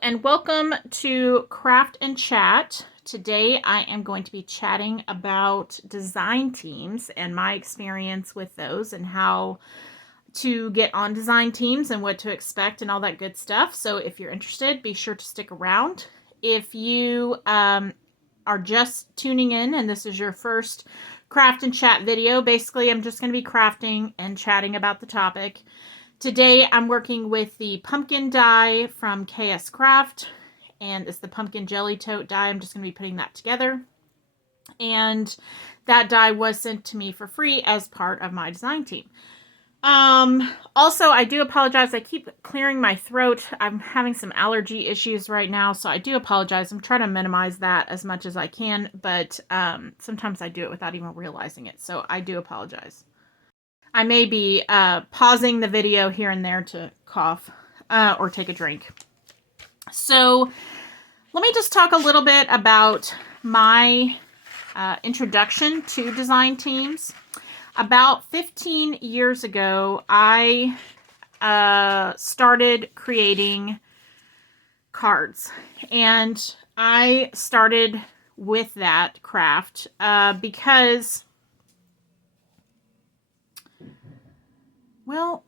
And welcome to Craft and Chat. Today I am going to be chatting about design teams and my experience with those and how to get on design teams and what to expect and all that good stuff. So if you're interested, be sure to stick around. If you are just tuning in and this is your first Craft and Chat video, basically I'm just going to be crafting and chatting about the topic. Today I'm working with the pumpkin die from KS Craft, and it's the pumpkin jelly tote die. I'm just going to be putting that together. And that die was sent to me for free as part of my design team. Also, I do apologize. I keep clearing my throat. I'm having some allergy issues right now, so I do apologize. I'm trying to minimize that as much as I can, but sometimes I do it without even realizing it, so I do apologize. I may be pausing the video here and there to cough or take a drink. So let me just talk a little bit about my introduction to design teams. About 15 years ago, I started creating cards. And I started with that craft because... well,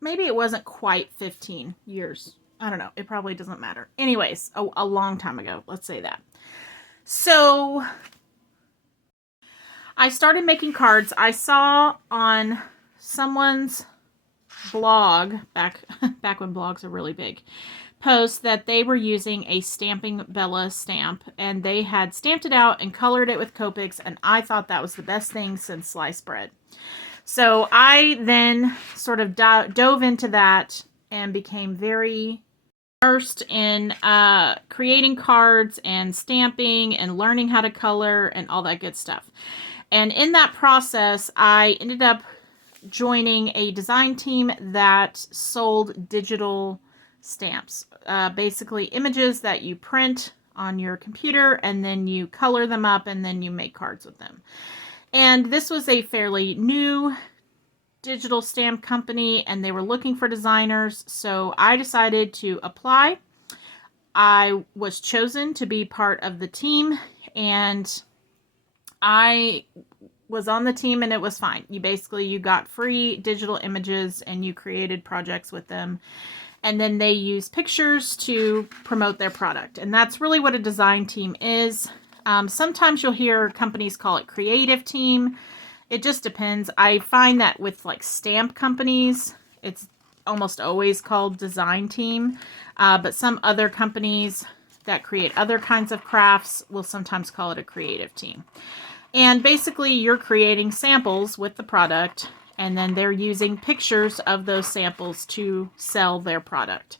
maybe it wasn't quite 15 years. I don't know. It probably doesn't matter. Anyways, a long time ago. Let's say that. So I started making cards. I saw on someone's blog, back when blogs are really big, post that they were using a Stampin' Bella stamp. And they had stamped it out and colored it with Copics. And I thought that was the best thing since sliced bread. So I then sort of dove into that and became very immersed in creating cards and stamping and learning how to color and all that good stuff. And in that process, I ended up joining a design team that sold digital stamps. Basically images that you print on your computer and then you color them up and then you make cards with them. And this was a fairly new digital stamp company and they were looking for designers. So I decided to apply. I was chosen to be part of the team and I was on the team and it was fine. You got free digital images and you created projects with them. And then they use pictures to promote their product. And that's really what a design team is. Sometimes you'll hear companies call it creative team. It just depends. I find that with like stamp companies, it's almost always called design team. But some other companies that create other kinds of crafts will sometimes call it a creative team. And basically you're creating samples with the product and then they're using pictures of those samples to sell their product.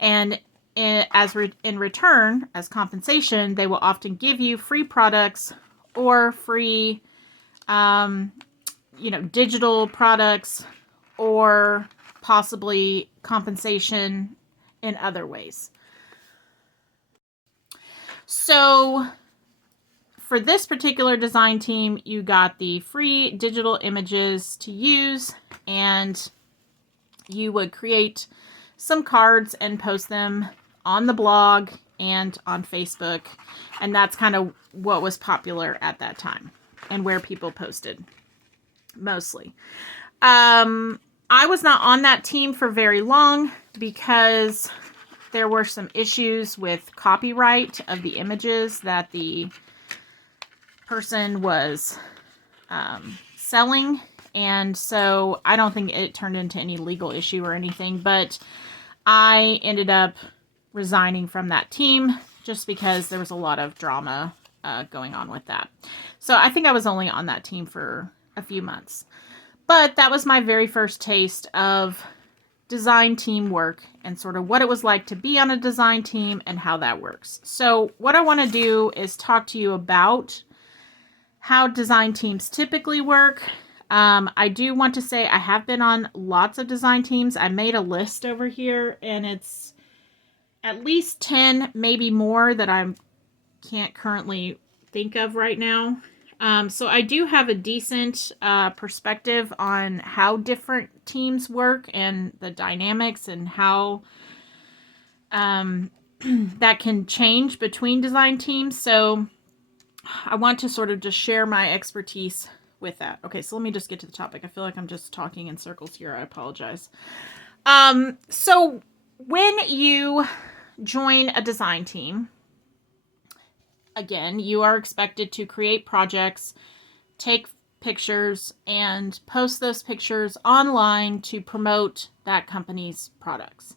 And in return, as compensation, they will often give you free products or free, digital products or possibly compensation in other ways. So for this particular design team, you got the free digital images to use and you would create some cards and post them on the blog and on Facebook. And that's kind of what was popular at that time and where people posted mostly. I was not on that team for very long because there were some issues with copyright of the images that the person was selling. And so I don't think it turned into any legal issue or anything, but I ended up resigning from that team just because there was a lot of drama going on with that. So I think I was only on that team for a few months. But that was my very first taste of design team work and sort of what it was like to be on a design team and how that works. So what I want to do is talk to you about how design teams typically work. I do want to say I have been on lots of design teams. I made a list over here and it's at least 10, maybe more that I can't currently think of right now. So I do have a decent perspective on how different teams work and the dynamics and how that can change between design teams. So I want to sort of just share my expertise with that. Okay, so let me just get to the topic. I feel like I'm just talking in circles here. I apologize. So when you join a design team, again, you are expected to create projects, take pictures, and post those pictures online to promote that company's products.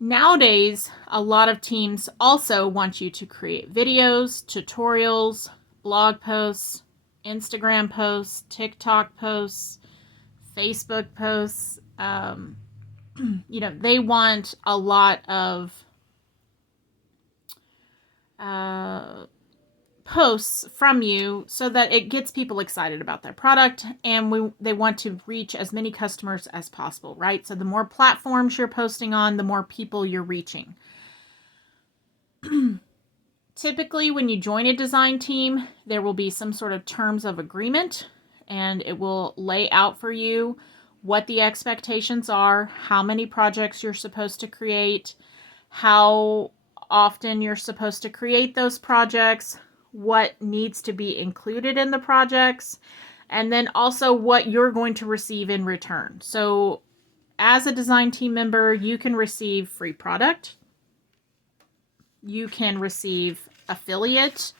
Nowadays, a lot of teams also want you to create videos, tutorials, blog posts, Instagram posts, TikTok posts, Facebook posts. They want a lot of posts from you so that it gets people excited about their product, and they want to reach as many customers as possible, right? So the more platforms you're posting on, the more people you're reaching. Typically, when you join a design team, there will be some sort of terms of agreement, and it will lay out for you what the expectations are, how many projects you're supposed to create, how often you're supposed to create those projects, what needs to be included in the projects, and then also what you're going to receive in return. So as a design team member, you can receive free product. You can receive affiliate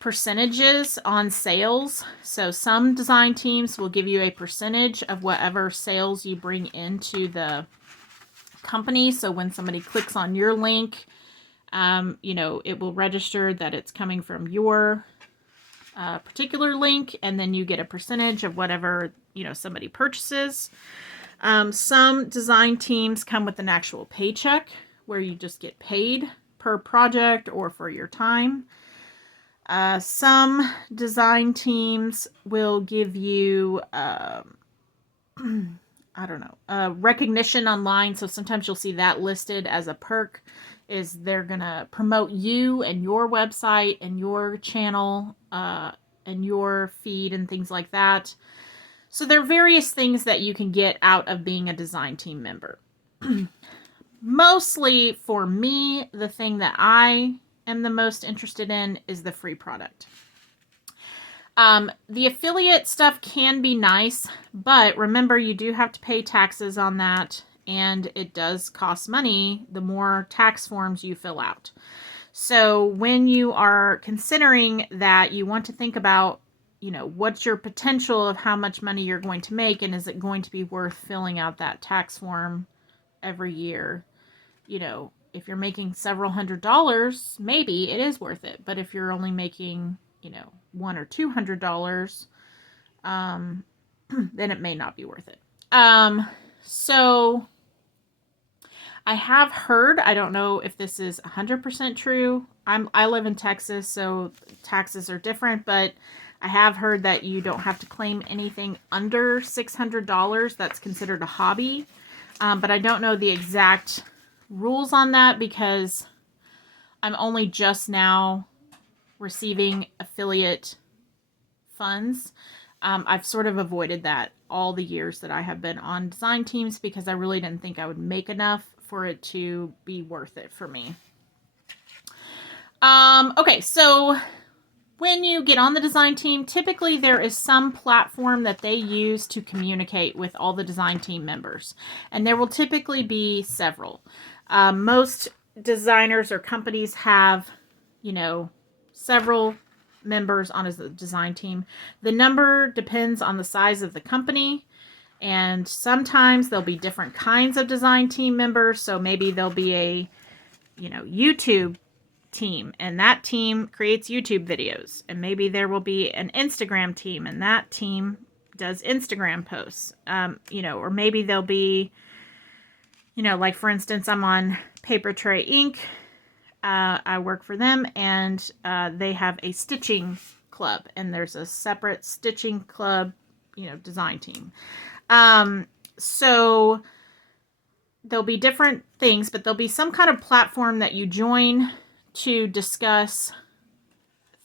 percentages on sales. So some design teams will give you a percentage of whatever sales you bring into the company. So when somebody clicks on your link, it will register that it's coming from your particular link, and then you get a percentage of whatever, somebody purchases. Some design teams come with an actual paycheck where you just get paid per project or for your time. Some design teams will give you, recognition online. So sometimes you'll see that listed as a perk, is they're going to promote you and your website and your channel and your feed and things like that. So there are various things that you can get out of being a design team member. Mostly for me, the thing that I am the most interested in is the free product. The affiliate stuff can be nice, but remember, you do have to pay taxes on that, and it does cost money the more tax forms you fill out. So when you are considering that, you want to think about, what's your potential of how much money you're going to make, and is it going to be worth filling out that tax form every year? If you're making several $100s, maybe it is worth it. But if you're only making, $100 or $200, then it may not be worth it. So I have heard, I don't know if this is 100% true. I live in Texas, so taxes are different, but I have heard that you don't have to claim anything under $600. That's considered a hobby. But I don't know the exact rules on that because I'm only just now receiving affiliate funds. I've sort of avoided that all the years that I have been on design teams because I really didn't think I would make enough for it to be worth it for me. Okay, so when you get on the design team, typically there is some platform that they use to communicate with all the design team members. And there will typically be several. Most designers or companies have, several members on a design team. The number depends on the size of the company. And sometimes there'll be different kinds of design team members. So maybe there'll be a, YouTube team, and that team creates YouTube videos. And maybe there will be an Instagram team, and that team does Instagram posts. Or maybe there'll be, like for instance, I'm on Paper Tray Inc. I work for them, and they have a stitching club, and there's a separate stitching club, design team. So there'll be different things, but there'll be some kind of platform that you join to discuss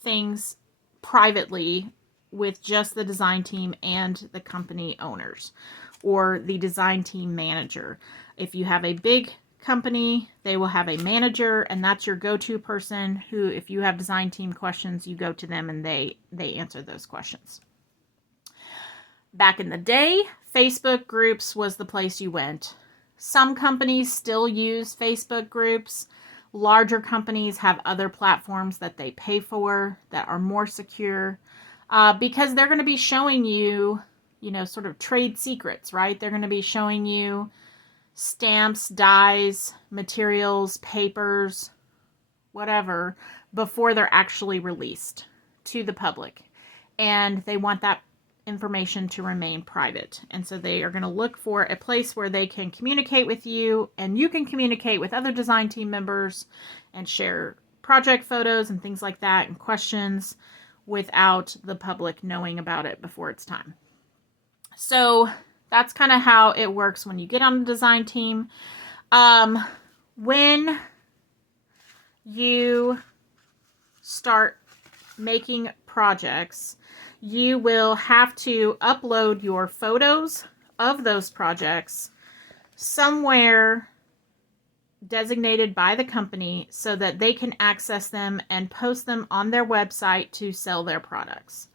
things privately with just the design team and the company owners or the design team manager. If you have a big company, they will have a manager, and that's your go-to person who, if you have design team questions, you go to them and they answer those questions. Back in the day, Facebook groups was the place you went. Some companies still use Facebook groups. Larger companies have other platforms that they pay for that are more secure, because they're going to be showing you, sort of trade secrets, right? They're going to be showing you stamps, dyes, materials, papers, whatever, before they're actually released to the public. And they want that information to remain private. And so they are going to look for a place where they can communicate with you, and you can communicate with other design team members and share project photos and things like that and questions without the public knowing about it before it's time. So that's kind of how it works when you get on the design team. When you start making projects, you will have to upload your photos of those projects somewhere designated by the company so that they can access them and post them on their website to sell their products.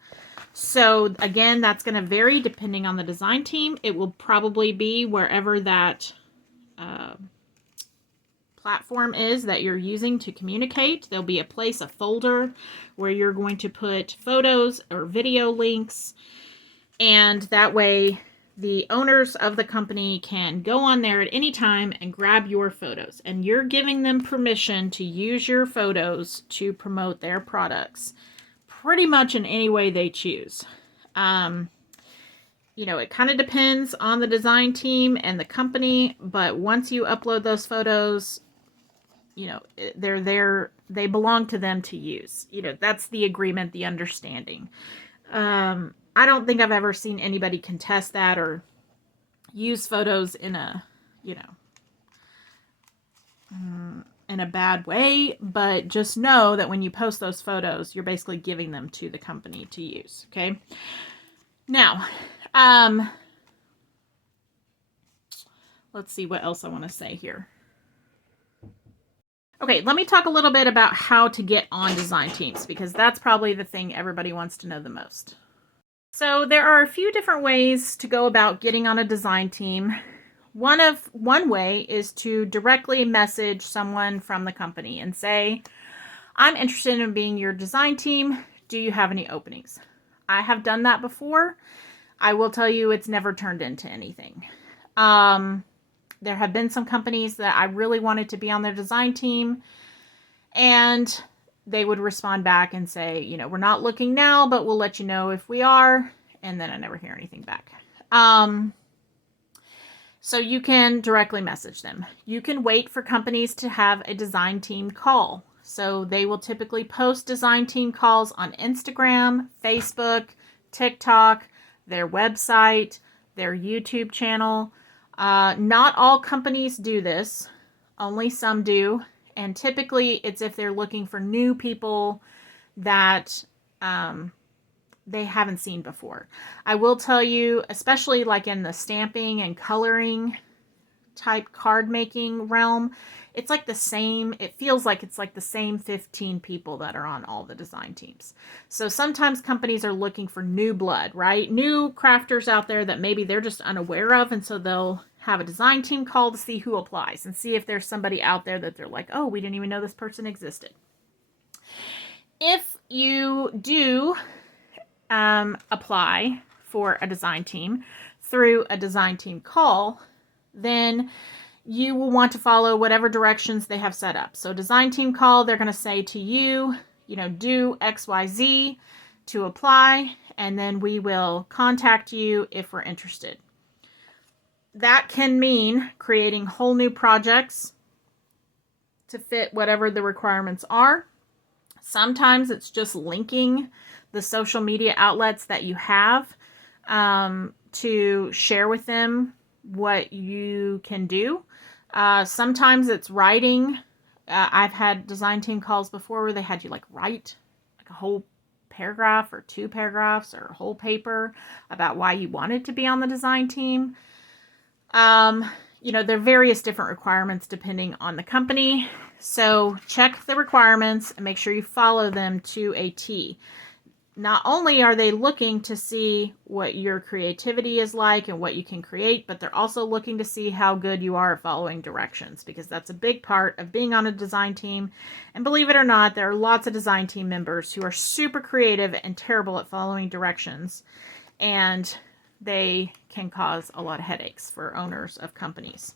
So again, that's going to vary depending on the design team. It will probably be wherever that platform is that you're using to communicate. There'll be a place, a folder, where you're going to put photos or video links, and that way the owners of the company can go on there at any time and grab your photos, and you're giving them permission to use your photos to promote their products pretty much in any way they choose. It kind of depends on the design team and the company, but once you upload those photos, they're there, they belong to them to use. That's the agreement, the understanding. I don't think I've ever seen anybody contest that or use photos in a, in a bad way, but just know that when you post those photos, you're basically giving them to the company to use. Okay. Now, let's see what else I want to say here. Okay, let me talk a little bit about how to get on design teams, because that's probably the thing everybody wants to know the most. So there are a few different ways to go about getting on a design team. One way is to directly message someone from the company and say, I'm interested in being your design team. Do you have any openings? I have done that before. I will tell you, it's never turned into anything. There have been some companies that I really wanted to be on their design team, and they would respond back and say, we're not looking now, but we'll let you know if we are. And then I never hear anything back. So you can directly message them. You can wait for companies to have a design team call. So they will typically post design team calls on Instagram, Facebook, TikTok, their website, their YouTube channel. Not all companies do this, only some do, and typically it's if they're looking for new people that they haven't seen before. I will tell you, especially like in the stamping and coloring type card making realm, it's like the same, it feels like it's like the same 15 people that are on all the design teams. So sometimes companies are looking for new blood, right? New crafters out there that maybe they're just unaware of, and so they'll have a design team call to see who applies and see if there's somebody out there that they're like, oh, we didn't even know this person existed. If you do apply for a design team through a design team call, then you will want to follow whatever directions they have set up. So design team call, they're going to say to you, do XYZ to apply, and then we will contact you if we're interested. That can mean creating whole new projects to fit whatever the requirements are. Sometimes it's just linking the social media outlets that you have to share with them what you can do. Sometimes it's writing. I've had design team calls before where they had you write a whole paragraph or 2 paragraphs or a whole paper about why you wanted to be on the design team. there are various different requirements depending on the company. So check the requirements and make sure you follow them to a T. Not only are they looking to see what your creativity is like and what you can create, but they're also looking to see how good you are at following directions, because that's a big part of being on a design team. And believe it or not, there are lots of design team members who are super creative and terrible at following directions, and they can cause a lot of headaches for owners of companies.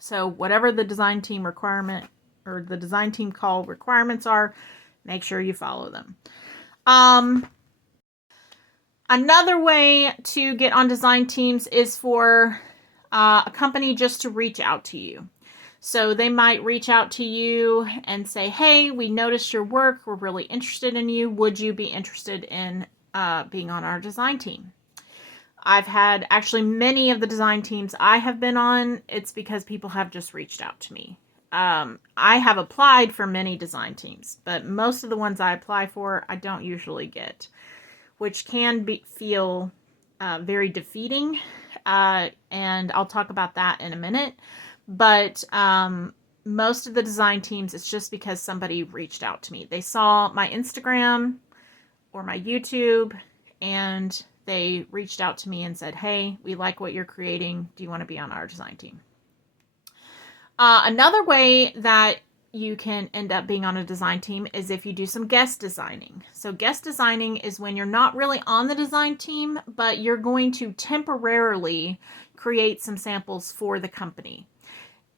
So whatever the design team requirement or the design team call requirements are, make sure you follow them. Another way to get on design teams is for a company just to reach out to you. So they might reach out to you and say, hey, we noticed your work. We're really interested in you. Would you be interested in being on our design team? I've had actually many of the design teams I have been on. It's because people have just reached out to me. I have applied for many design teams, but most of the ones I apply for, I don't usually get, which can feel very defeating. And I'll talk about that in a minute. But most of the design teams, it's just because somebody reached out to me. They saw my Instagram or my YouTube, and they reached out to me and said, hey, we like what you're creating. Do you want to be on our design team? Another way that you can end up being on a design team is if you do some guest designing. So guest designing is when you're not really on the design team, but you're going to temporarily create some samples for the company.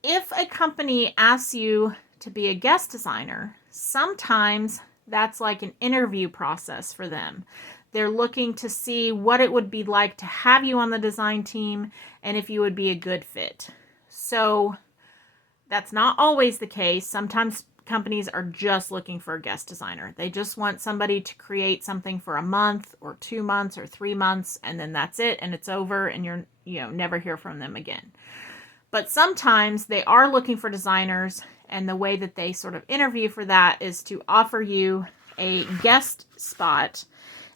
If a company asks you to be a guest designer, sometimes that's like an interview process for them. They're looking to see what it would be like to have you on the design team and if you would be a good fit. So that's not always the case. Sometimes companies are just looking for a guest designer. They just want somebody to create something for a month or 2 months or 3 months, and then that's it, and it's over, and you're never hear from them again. But sometimes they are looking for designers, and the way that they sort of interview for that is to offer you a guest spot,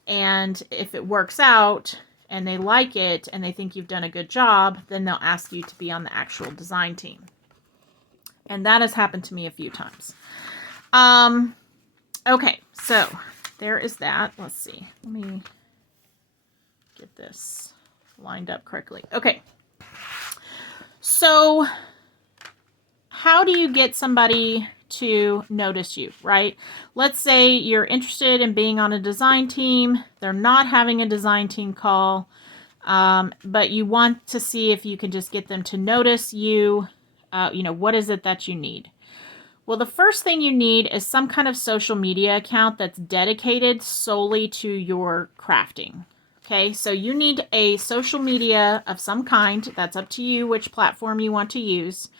and if it works out and they like it and they think you've done a good job, then they'll ask you to be on the actual design team. And that has happened to me a few times. Okay, so there is that. Let's see. Let me get this lined up correctly. Okay. So how do you get somebody to notice you, right? Let's say you're interested in being on a design team. They're not having a design team call, but you want to see if you can just get them to notice you. What is it that you need? Well, the first thing you need is some kind of social media account that's dedicated solely to your crafting. Okay, so you need a social media of some kind. That's up to you which platform you want to use.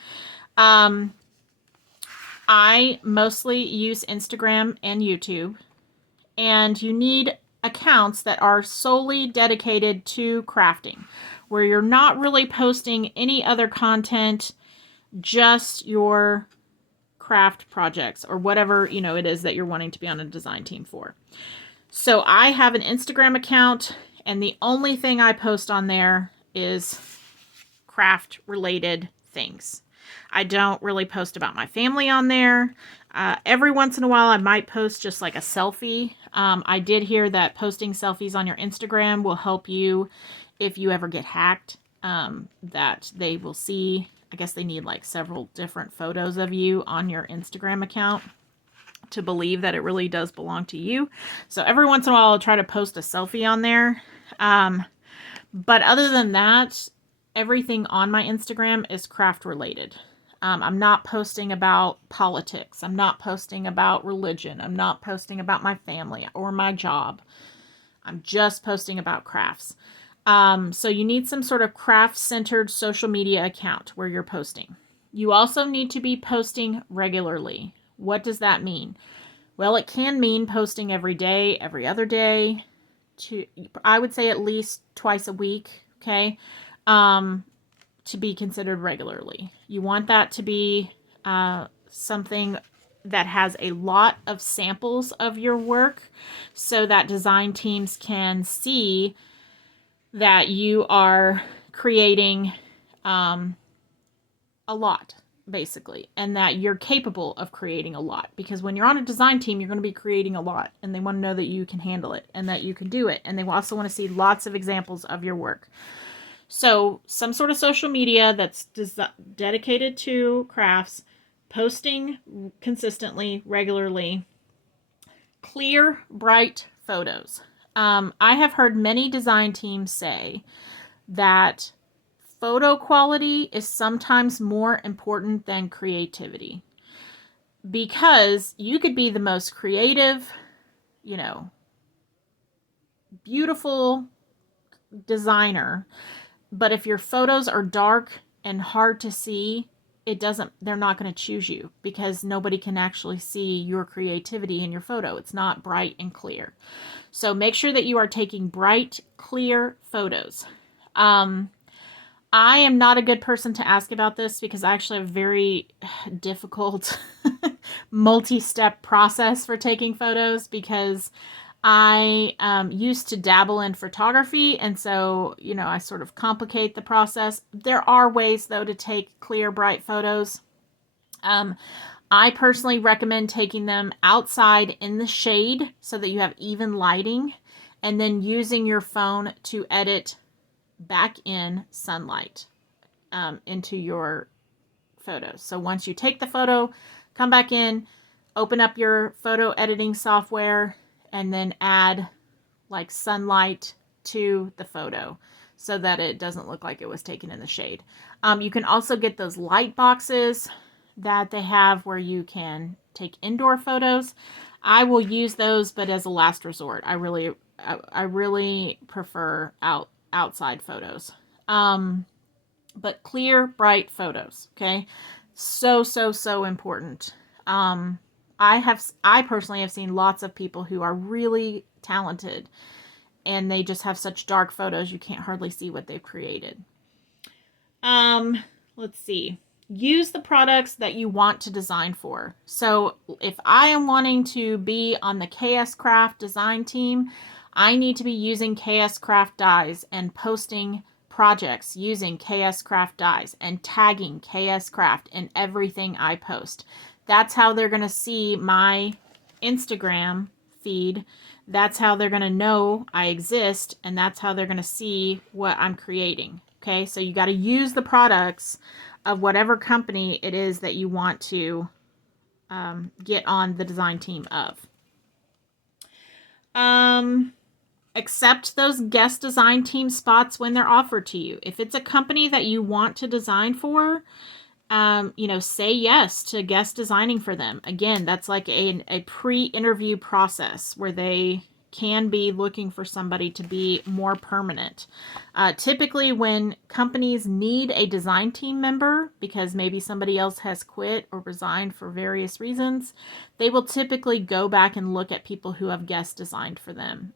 I mostly use Instagram and YouTube. And you need accounts that are solely dedicated to crafting, where you're not really posting any other content, just your craft projects or whatever, it is that you're wanting to be on a design team for. So I have an Instagram account, and the only thing I post on there is craft related things. I don't really post about my family on there. Every once in a while I might post just like a selfie. I did hear that posting selfies on your Instagram will help you if you ever get hacked, that they will see. I guess they need like several different photos of you on your Instagram account to believe that it really does belong to you. So every once in a while I'll try to post a selfie on there. But other than that, everything on my Instagram is craft related. I'm not posting about politics. I'm not posting about religion. I'm not posting about my family or my job. I'm just posting about crafts. So you need some sort of craft-centered social media account where you're posting. You also need to be posting regularly. What does that mean? Well, it can mean posting every day, every other day, I would say at least twice a week, okay, to be considered regularly. You want that to be something that has a lot of samples of your work so that design teams can see that you are creating a lot, basically, and that you're capable of creating a lot. Because when you're on a design team, you're going to be creating a lot, and they want to know that you can handle it and that you can do it. And they also want to see lots of examples of your work. So some sort of social media that's dedicated to crafts, posting consistently, regularly, clear, bright photos. I have heard many design teams say that photo quality is sometimes more important than creativity, because you could be the most creative, beautiful designer, but if your photos are dark and hard to see, they're not going to choose you, because nobody can actually see your creativity in your photo. It's not bright and clear. So make sure that you are taking bright, clear photos. I am not a good person to ask about this, because I actually have a very difficult multi-step process for taking photos, because I used to dabble in photography, and so, I sort of complicate the process. There are ways, though, to take clear, bright photos. I personally recommend taking them outside in the shade so that you have even lighting, and then using your phone to edit back in sunlight into your photos. So once you take the photo, come back in, open up your photo editing software, and then add like sunlight to the photo so that it doesn't look like it was taken in the shade. You can also get those light boxes that they have where you can take indoor photos. I will use those, but as a last resort. I really prefer outside photos. But clear, bright photos, okay? So important. I personally have seen lots of people who are really talented, and they just have such dark photos you can't hardly see what they've created. Let's see. Use the products that you want to design for. So if I am wanting to be on the KS Craft design team, I need to be using KS Craft dies and posting projects using KS Craft dies and tagging KS Craft in everything I post. That's how they're going to see my Instagram feed. That's how they're going to know I exist, and that's how they're going to see what I'm creating. Okay, so you got to use the products of whatever company it is that you want to get on the design team of. Accept those guest design team spots when they're offered to you. If it's a company that you want to design for, say yes to guest designing for them. Again, that's like a pre-interview process where they can be looking for somebody to be more permanent. Typically, when companies need a design team member because maybe somebody else has quit or resigned for various reasons, they will typically go back and look at people who have guest designed for them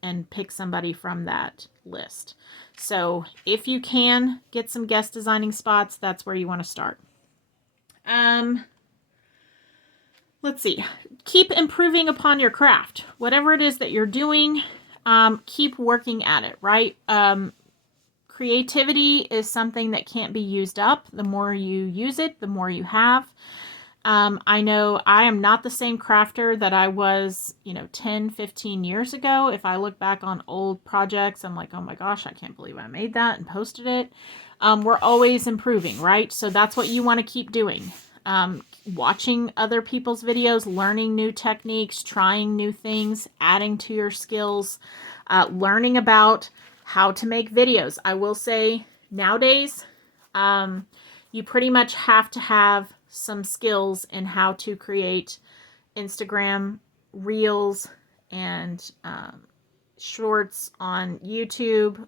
and pick somebody from that list. So if you can get some guest designing spots, that's where you want to start. Let's see. Keep improving upon your craft. Whatever it is that you're doing, keep working at it, right? Creativity is something that can't be used up. The more you use it, the more you have. I know I am not the same crafter that I was, 10, 15 years ago. If I look back on old projects, I'm like, oh my gosh, I can't believe I made that and posted it. We're always improving, right? So that's what you want to keep doing. Watching other people's videos, learning new techniques, trying new things, adding to your skills, learning about how to make videos. I will say nowadays, you pretty much have to have some skills in how to create Instagram reels and shorts on YouTube,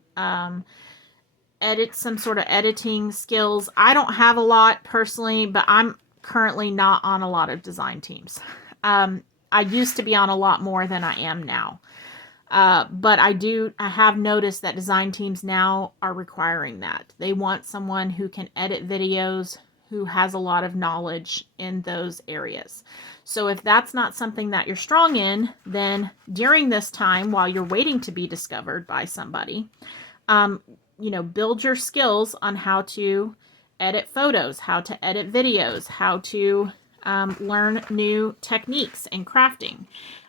edit some sort of editing skills. I don't have a lot personally, but I'm currently not on a lot of design teams. I used to be on a lot more than I am now. But I have noticed that design teams now are requiring that. They want someone who can edit videos, who has a lot of knowledge in those areas. So if that's not something that you're strong in, then during this time, while you're waiting to be discovered by somebody, build your skills on how to edit photos, how to edit videos, how to learn new techniques in crafting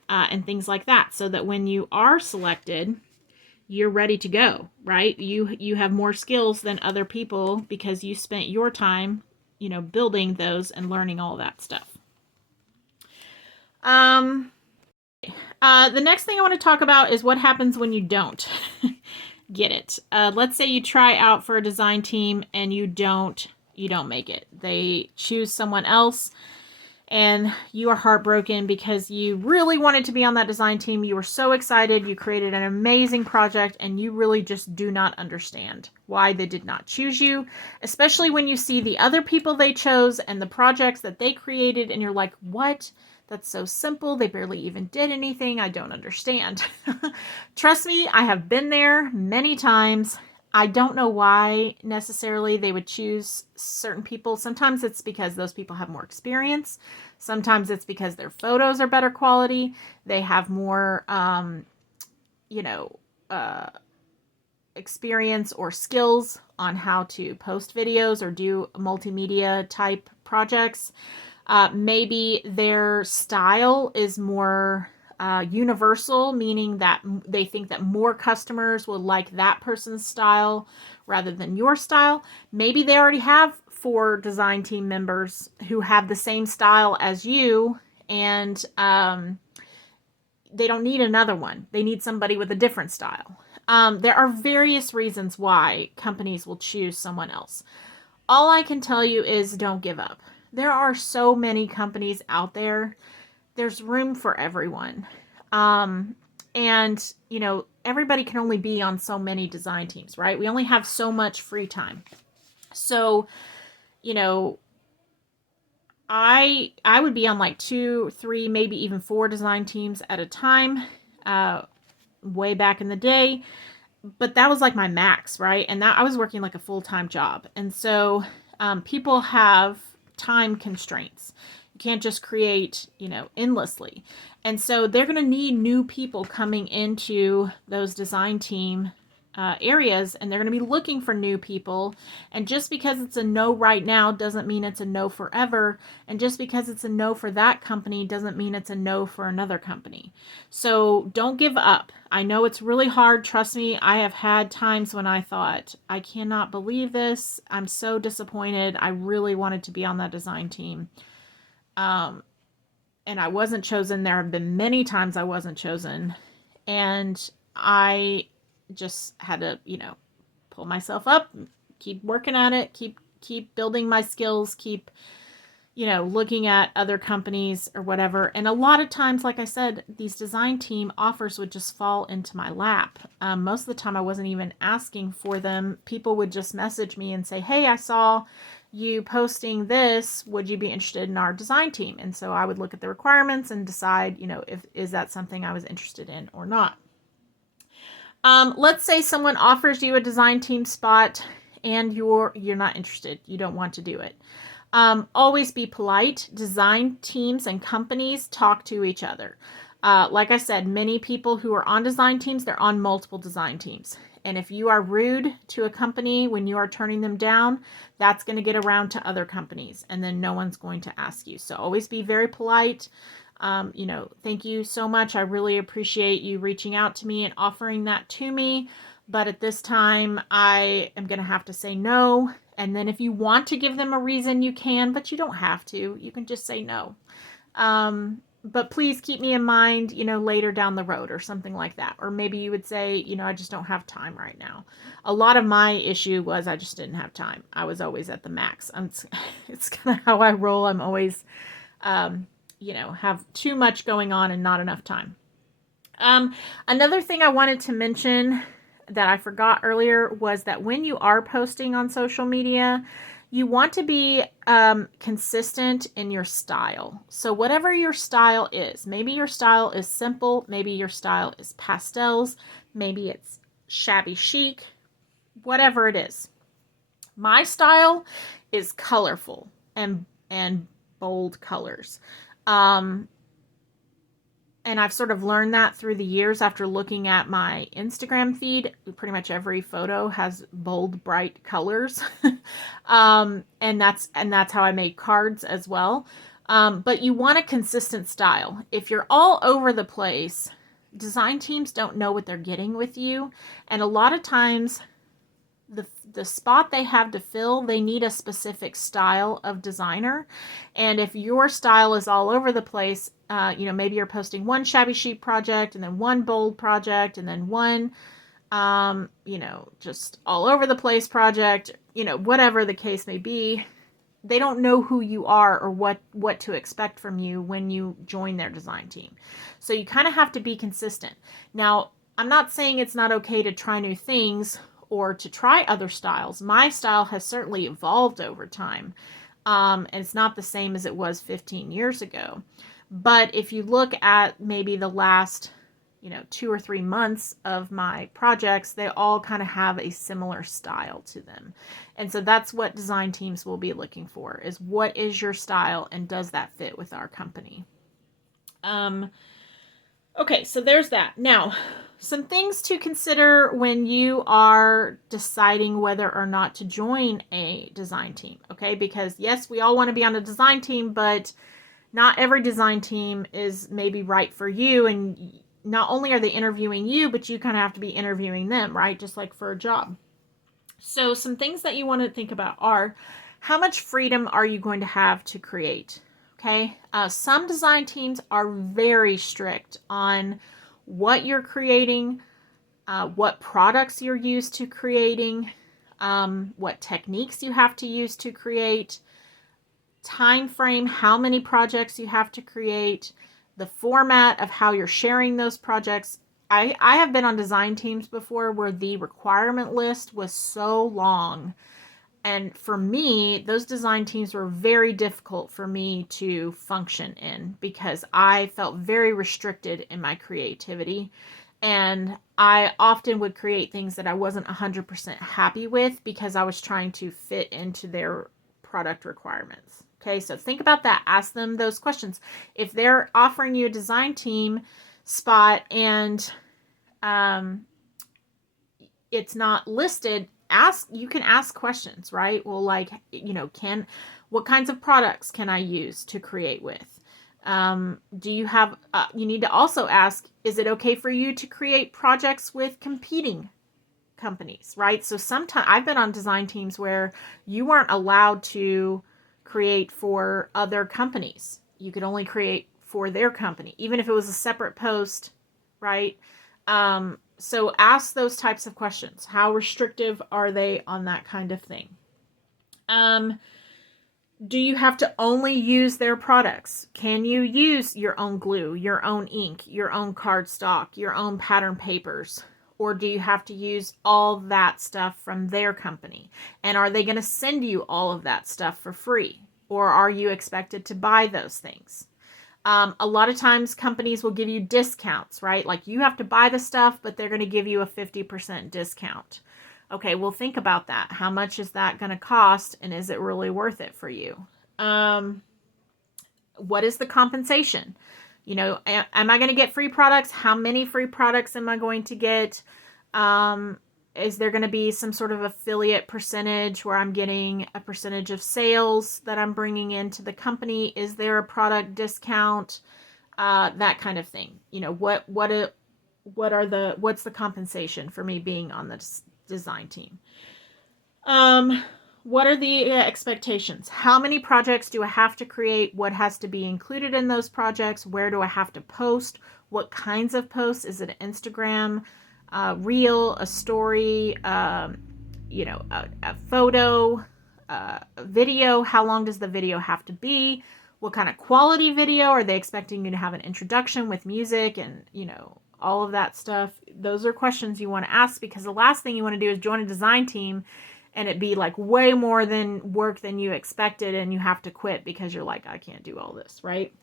and things like that, so that when you are selected, you're ready to go, right? You have more skills than other people because you spent your time, building those and learning all that stuff. The next thing I want to talk about is what happens when you don't get it. Let's say you try out for a design team and you don't make it. They choose someone else and you are heartbroken because you really wanted to be on that design team. You were so excited. You created an amazing project and you really just do not understand why they did not choose you, especially when you see the other people they chose and the projects that they created and you're like, what? That's so simple. They barely even did anything. I don't understand. Trust me, I have been there many times. I don't know why necessarily they would choose certain people. Sometimes it's because those people have more experience. Sometimes it's because their photos are better quality. They have more, experience or skills on how to post videos or do multimedia type projects. Maybe their style is more universal, meaning that they think that more customers will like that person's style rather than your style. Maybe they already have 4 design team members who have the same style as you, and they don't need another one. They need somebody with a different style. There are various reasons why companies will choose someone else. All I can tell you is don't give up. There are so many companies out there. There's room for everyone. And, everybody can only be on so many design teams, right? We only have so much free time. So, I would be on like 2, 3, maybe even 4 design teams at a time, way back in the day. But that was like my max, right? And that I was working like a full-time job. And so people have time constraints. You can't just create, endlessly. And so they're going to need new people coming into those design team areas, and they're going to be looking for new people. And just because it's a no right now doesn't mean it's a no forever. And just because it's a no for that company doesn't mean it's a no for another company. So don't give up. I know it's really hard. Trust me, I have had times when I thought, I cannot believe this. I'm so disappointed. I really wanted to be on that design team. And I wasn't chosen. There have been many times I wasn't chosen. And I just had to, pull myself up, keep working at it, keep building my skills, keep, looking at other companies or whatever. And a lot of times, like I said, these design team offers would just fall into my lap. Most of the time I wasn't even asking for them. People would just message me and say, hey, I saw you posting this. Would you be interested in our design team? And so I would look at the requirements and decide, if is that something I was interested in or not. Let's say someone offers you a design team spot and you're not interested. You don't want to do it. Always be polite. Design teams and companies talk to each other. Like I said, many people who are on design teams, they're on multiple design teams. And if you are rude to a company when you are turning them down, that's going to get around to other companies and then no one's going to ask you. So always be very polite. Thank you so much. I really appreciate you reaching out to me and offering that to me. But at this time, I am going to have to say no. And then if you want to give them a reason, you can, but you don't have to. You can just say no. But please keep me in mind, later down the road or something like that. Or maybe you would say, I just don't have time right now. A lot of my issue was I just didn't have time. I was always at the max. It's kind of how I roll. I'm always, have too much going on and not enough time. Another thing I wanted to mention that I forgot earlier was that when you are posting on social media, you want to be consistent in your style. So whatever your style is, maybe your style is simple, maybe your style is pastels, maybe it's shabby chic, whatever it is. My style is colorful and bold colors. and I've sort of learned that through the years after looking at my Instagram feed. Pretty much every photo has bold, bright colors. And that's how I made cards as well. But you want a consistent style. If you're all over the place, design teams don't know what they're getting with you. And a lot of times the spot they have to fill, they need a specific style of designer. And if your style is all over the place, maybe you're posting one shabby chic project and then one bold project and then one, just all over the place project, whatever the case may be, they don't know who you are or what to expect from you when you join their design team. So you kind of have to be consistent. Now, I'm not saying it's not okay to try new things or to try other styles. My style has certainly evolved over time. And it's not the same as it was 15 years ago. But if you look at maybe the last, 2 or 3 months of my projects, they all kind of have a similar style to them. And so that's what design teams will be looking for, is what is your style and does that fit with our company? Okay, so there's that. Now, some things to consider when you are deciding whether or not to join a design team, okay? Because yes, we all want to be on a design team, but not every design team is maybe right for you. And not only are they interviewing you, but you kind of have to be interviewing them, right? Just like for a job. So some things that you want to think about are, how much freedom are you going to have to create? Okay. Some design teams are very strict on what you're creating, what products you're used to creating, what techniques you have to use to create, time frame, how many projects you have to create, the format of how you're sharing those projects. I have been on design teams before where the requirement list was so long. And for me, those design teams were very difficult for me to function in because I felt very restricted in my creativity. And I often would create things that I wasn't 100% happy with because I was trying to fit into their product requirements. Okay, so think about that. Ask them those questions. If they're offering you a design team spot and it's not listed, you can ask questions, right? Well, like, what kinds of products can I use to create with? Do you have, you need to also ask, is it okay for you to create projects with competing companies, right? So sometimes I've been on design teams where you weren't allowed to create for other companies. You could only create for their company, even if it was a separate post, right? So ask those types of questions. How restrictive are they on that kind of thing? Do you have to only use their products? Can you use your own glue, your own ink, your own cardstock, your own pattern papers? Or do you have to use all that stuff from their company? And are they going to send you all of that stuff for free? Or are you expected to buy those things? A lot of times companies will give you discounts, right? Like you have to buy the stuff, but they're going to give you a 50% discount. Okay, well, think about that. How much is that going to cost, and is it really worth it for you? What is the compensation? Am I going to get free products? How many free products am I going to get? Is there going to be some sort of affiliate percentage where I'm getting a percentage of sales that I'm bringing into the company? Is there a product discount? That kind of thing. What's the compensation for me being on the design team? What are the expectations? How many projects do I have to create? What has to be included in those projects? Where do I have to post? What kinds of posts? Is it Instagram, reel, a story, a photo, a video? How long does the video have to be? What kind of quality video? Are they expecting you to have an introduction with music and, all of that stuff? Those are questions you want to ask, because the last thing you want to do is join a design team and it be like way more than work than you expected and you have to quit because you're like, I can't do all this, right?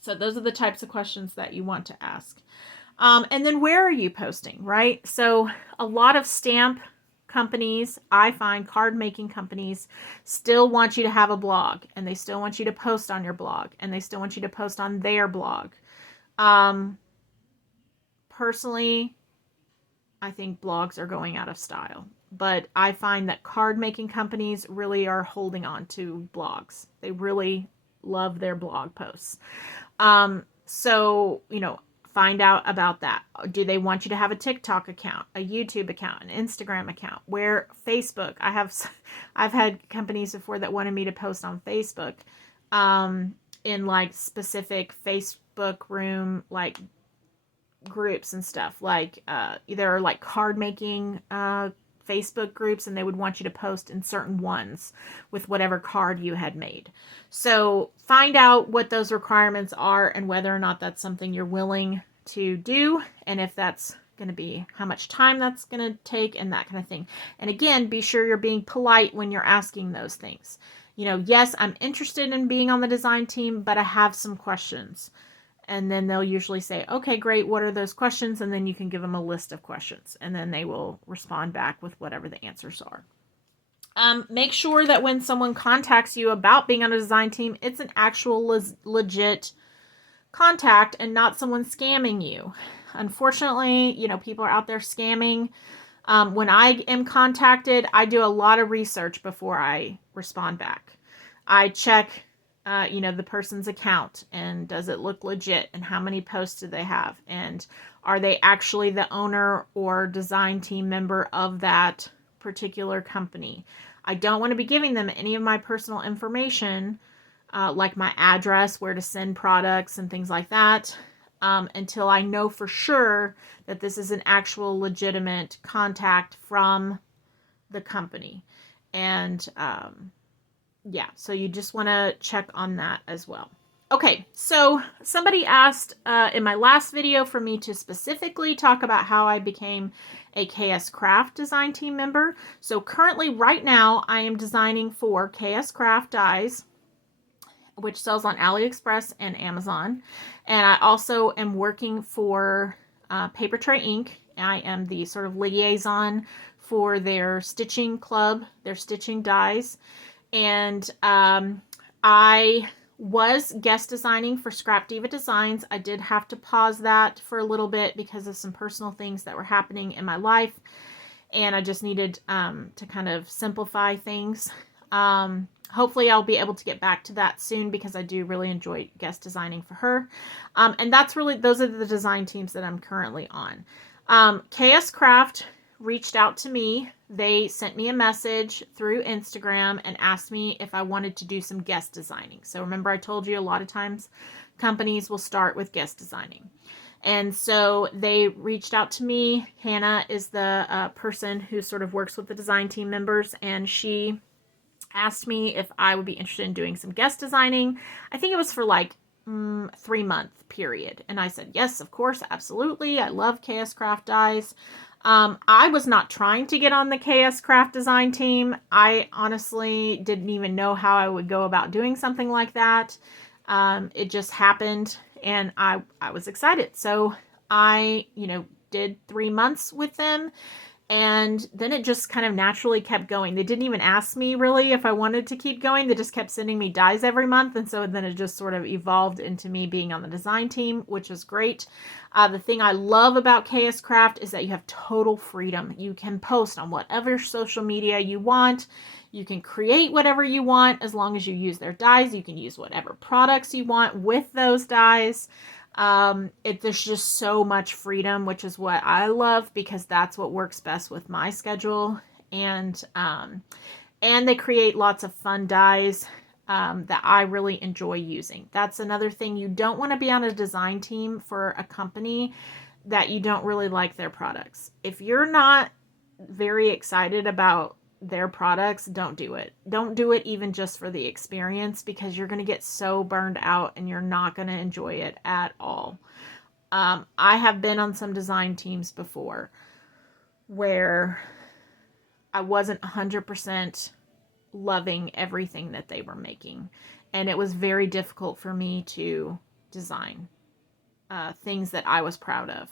So those are the types of questions that you want to ask. And then where are you posting, right? So a lot of stamp companies, I find card making companies still want you to have a blog, and they still want you to post on your blog, and they still want you to post on their blog. Personally, I think blogs are going out of style. But I find that card making companies really are holding on to blogs. They really love their blog posts. So, find out about that. Do they want you to have a TikTok account, a YouTube account, an Instagram account? Where Facebook? I've had companies before that wanted me to post on Facebook, in like specific Facebook room, like groups and stuff, like either like card making Facebook groups, and they would want you to post in certain ones with whatever card you had made. So find out what those requirements are and whether or not that's something you're willing to do, and if that's going to be, how much time that's going to take, and that kind of thing. And again, be sure you're being polite when you're asking those things. Yes, I'm interested in being on the design team, but I have some questions. And then they'll usually say, okay, great, what are those questions? And then you can give them a list of questions, and then they will respond back with whatever the answers are. Make sure that when someone contacts you about being on a design team, it's an actual legit contact and not someone scamming you. Unfortunately, people are out there scamming. When I am contacted, I do a lot of research before I respond back. I check the person's account, and does it look legit, and how many posts do they have, and are they actually the owner or design team member of that particular company. I don't want to be giving them any of my personal information, like my address, where to send products and things like that, until I know for sure that this is an actual legitimate contact from the company. And yeah, so you just want to check on that as well. Okay, so somebody asked in my last video for me to specifically talk about how I became a KS Craft design team member. So currently, right now, I am designing for KS Craft Dies, which sells on AliExpress and Amazon. And I also am working for Paper Tray Inc. I am the sort of liaison for their stitching club, their stitching dies. And I was guest designing for Scrap Diva Designs. I did have to pause that for a little bit because of some personal things that were happening in my life, and I just needed to kind of simplify things. Hopefully I'll be able to get back to that soon, because I do really enjoy guest designing for her. And those are the design teams that I'm currently on. KS Craft reached out to me. They sent me a message through Instagram and asked me if I wanted to do some guest designing. So remember, I told you a lot of times companies will start with guest designing. And so they reached out to me. Hannah is the person who sort of works with the design team members, and she asked me if I would be interested in doing some guest designing. I think it was for like 3-month period. And I said, yes, of course, absolutely. I love KS Craft Dies. I was not trying to get on the KS Craft design team. I honestly didn't even know how I would go about doing something like that. It just happened, and I was excited. So I, did 3 months with them, and then it just kind of naturally kept going. They didn't even ask me really if I wanted to keep going. They just kept sending me dies every month. And so then it just sort of evolved into me being on the design team, which is great. The thing I love about KS Craft is that you have total freedom. You can post on whatever social media you want. You can create whatever you want as long as you use their dies. You can use whatever products you want with those dies. There's just so much freedom, which is what I love, because that's what works best with my schedule. And they create lots of fun dies that I really enjoy using. That's another thing. You don't want to be on a design team for a company that you don't really like their products. If you're not very excited about their products, don't do it. Don't do it even just for the experience, because you're going to get so burned out and you're not going to enjoy it at all. I have been on some design teams before where I wasn't 100% loving everything that they were making, and it was very difficult for me to design things that I was proud of.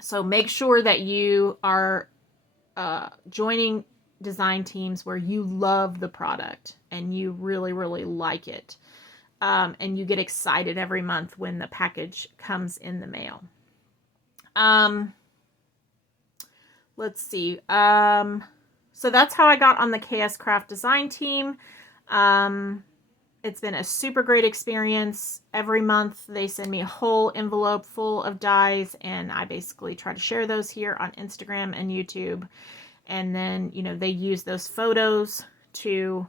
So make sure that you are joining design teams where you love the product and you really, really like it. and you get excited every month when the package comes in the mail. Let's see. So that's how I got on the KS Craft Design team. It's been a super great experience. Every month they send me a whole envelope full of dies, and I basically try to share those here on Instagram and YouTube. And then, you know, they use those photos to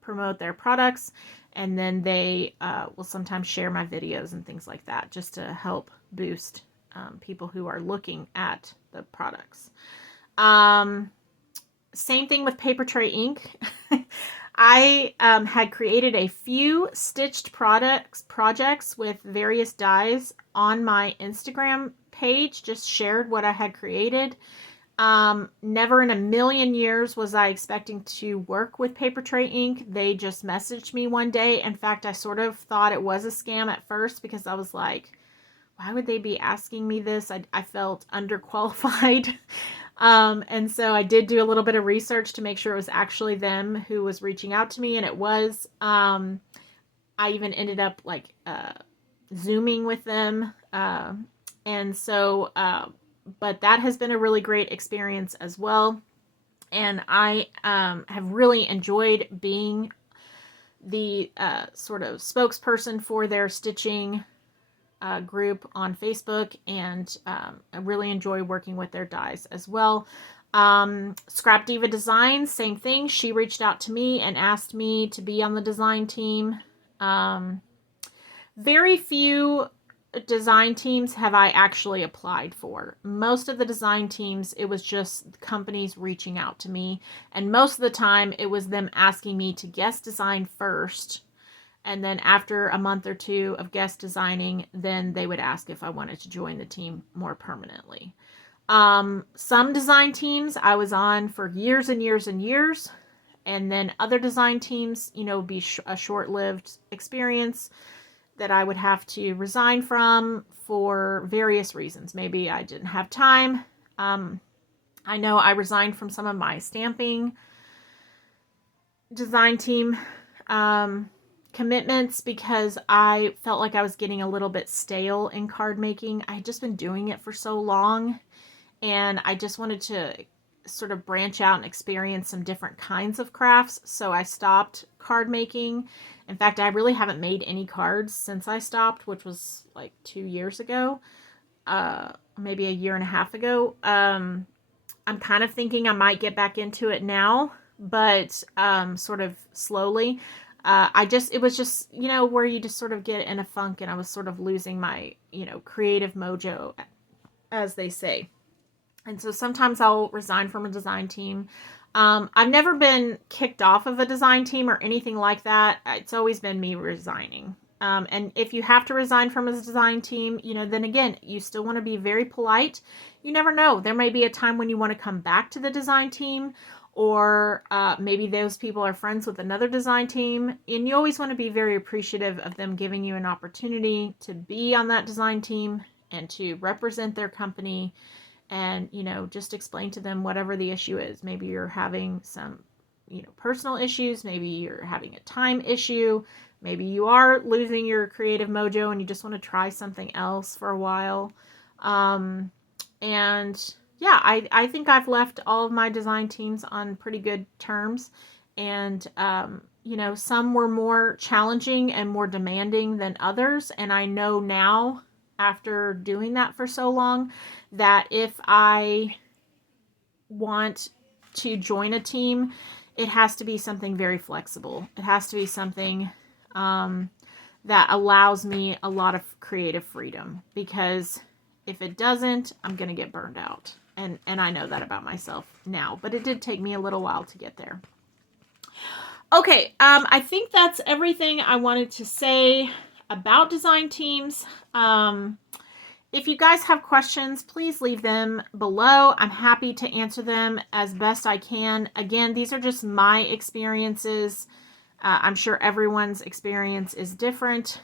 promote their products, and then they will sometimes share my videos and things like that, just to help boost people who are looking at the products. Same thing with Paper Tray ink. I had created a few stitched projects with various dies on my Instagram page, just shared what I had created. Never in a million years was I expecting to work with Paper Tray ink. They just messaged me one day. In fact, I sort of thought it was a scam at first, because I was like, why would they be asking me this? I felt underqualified. And so I did do a little bit of research to make sure it was actually them who was reaching out to me, and it was. I even ended up like Zooming with them. And so, but that has been a really great experience as well. And I have really enjoyed being the sort of spokesperson for their stitching group on Facebook, and I really enjoy working with their dies as well. Scrap Diva Designs, same thing. She reached out to me and asked me to be on the design team. Very few design teams have I actually applied for. Most of the design teams, it was just companies reaching out to me, and most of the time it was them asking me to guest design first. And then after a month or two of guest designing, then they would ask if I wanted to join the team more permanently. Some design teams I was on for years and years and years. And then other design teams, you know, be a short-lived experience that I would have to resign from for various reasons. Maybe I didn't have time. I know I resigned from some of my stamping design team commitments because I felt like I was getting a little bit stale in card making. I had just been doing it for so long, and I just wanted to sort of branch out and experience some different kinds of crafts. So I stopped card making. In fact, I really haven't made any cards since I stopped, which was like 2 years ago, maybe a year and a half ago. I'm kind of thinking I might get back into it now, but sort of slowly. It was just, you know, where you just sort of get in a funk, and I was sort of losing my, you know, creative mojo, as they say. And so sometimes I'll resign from a design team. I've never been kicked off of a design team or anything like that. It's always been me resigning. And if you have to resign from a design team, you know, then again, you still want to be very polite. You never know. There may be a time when you want to come back to the design team, or maybe those people are friends with another design team, and you always want to be very appreciative of them giving you an opportunity to be on that design team and to represent their company, and, you know, just explain to them whatever the issue is. Maybe you're having some, you know, personal issues, maybe you're having a time issue, maybe you are losing your creative mojo and you just want to try something else for a while. And yeah, I think I've left all of my design teams on pretty good terms. And, you know, some were more challenging and more demanding than others. And I know now, after doing that for so long, that if I want to join a team, it has to be something very flexible. It has to be something that allows me a lot of creative freedom, because if it doesn't, I'm going to get burned out. And I know that about myself now, but it did take me a little while to get there. Okay, I think that's everything I wanted to say about design teams. If you guys have questions, please leave them below. I'm happy to answer them as best I can. Again, these are just my experiences. I'm sure everyone's experience is different.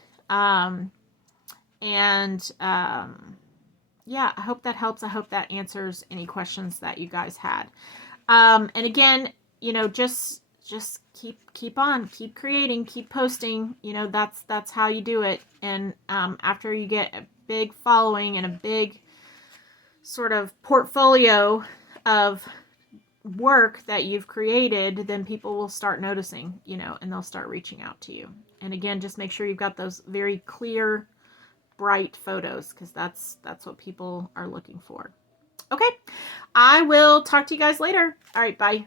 Yeah, I hope that helps. I hope that answers any questions that you guys had. And again, you know, just just keep on, keep creating, keep posting. You know, that's how you do it. And after you get a big following and a big sort of portfolio of work that you've created, then people will start noticing, you know, and they'll start reaching out to you. And again, just make sure you've got those very clear, bright photos, because that's what people are looking for. Okay, I will talk to you guys later. All right, bye.